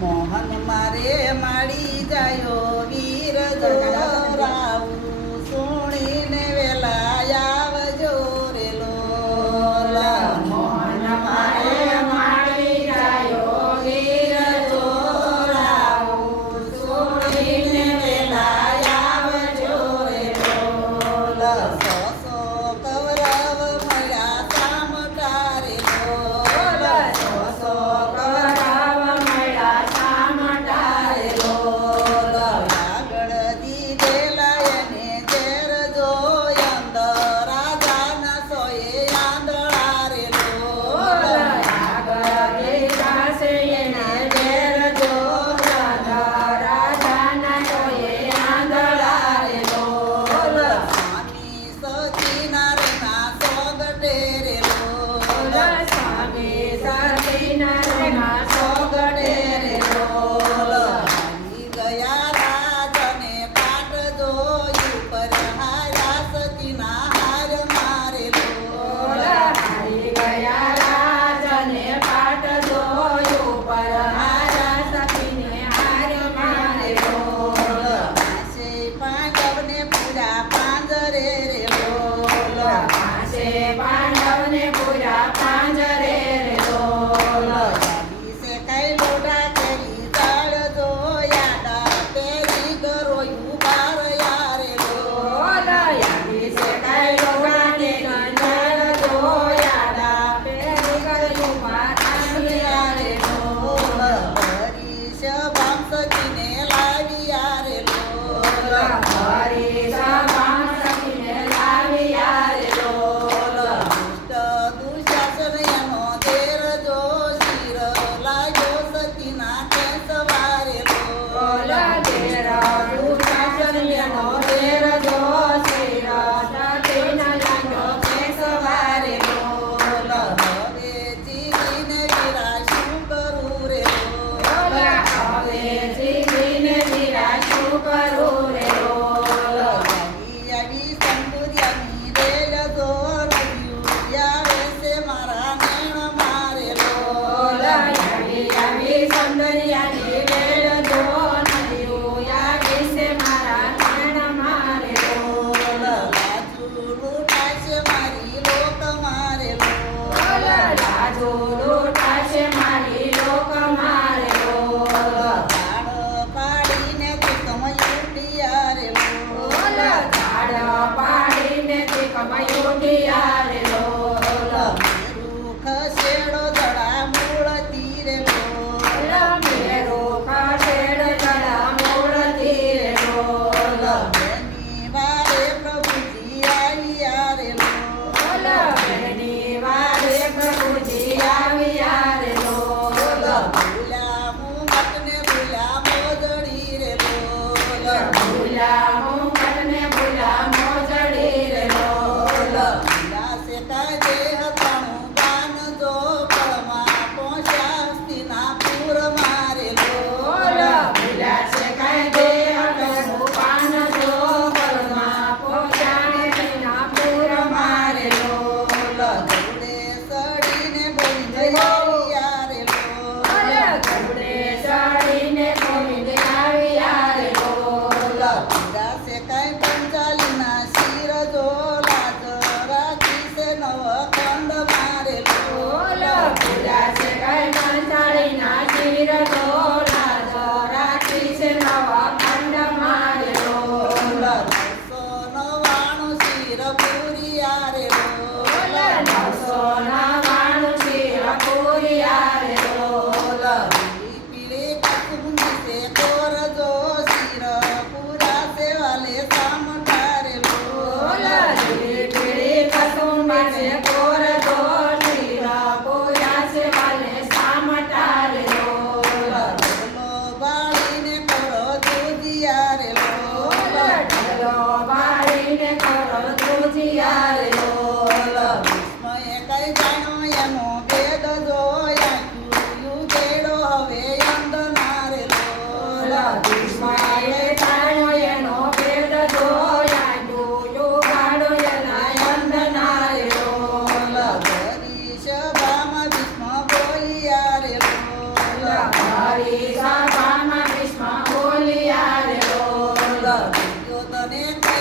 મોહન મારે માડી જાયો વીર જોરાવું સુણીને વેલા આવજો રે લોલા. મોહન મારે માડી જાયો વીર જોરાવું સુણીને વેલા આવજો રે લોલા. સો કવરાવ મળ્યા સામટા રે લોલા. સો કવરાવ મળ્યા સામટા રે લોલા. આગળ દીધેલા એને ઝેર જોઈ અંદર રાજાના સોએ આંધળા રે લોલા. આગળ દેખા છે એને ઘેર જોયા રાજાના તોયે આંધળા રે લોલા. સ્વામી સચિનારાયણના સોગટે રે લોલા. સ્વામી સચિનારાયણના સોગટે રે લોલા. હારી ગયા રાજને પાટ જોયું પર હાર્યા સચિના હાર મારે લોલા. હારી ગયા રાજને પાટ જોયું પર હારા સખીને હાર મારે લોલા. પાસે પાંડવને પૂરા પાંજરે રે લોલા. પાસે પાંડવને પૂરા પાંજરે રે લોલા. વિશે કઈ લોઢા કરી દાળ જોયા પેરી ગરોયું બાર યારે લોલા. હરીશ બામસજીને લાવી યારે લોલા. દુશાસન એનો તેર જો શિર લાગ્યો સતીના કેસ વારે લોલા. હવે જીવીને વીરા શું કરું રે લોલા. આવી સંતુર્યાની રેલ જો રહ્યું આવે છે મારા નેણ મારે લોલા. લાજુ લૂંટાશે મારી લોક મારે લોલા. ઝાડ પાડીને તું કમયુટિયા રે લોલા. મેરું ખસેડો જડા મૂળ તીરે લોલા. એની વારે પ્રભુજી આવ્યા રે લોલા. ભૂલ્યા હું મતને ભૂલ્યા મોજડી રે લોલા. ભૂલ્યા છે કાજે હતાણું ગાન જો પળમાં પહોંચ્યા હસ્તિના પૂર મારે લોલા. ગરુડે સડીને બોલી આવ્યા રે લોલા. ભૂલ્યા છે કાંઈ પંચાલીના શિર જો લાજ રાખી છે નવ ખંડ મારે લોલા. લોલા. 999 શિર પૂરિયા રે લોલા. પીળી પીળી કસુંદી છે કોર જો શિર પૂરા છે વાલે સામટા રે લોલા. ઢગલો બાળીને કરો દૂધિયા રે લોલા. બાળીને કરો તુજી તને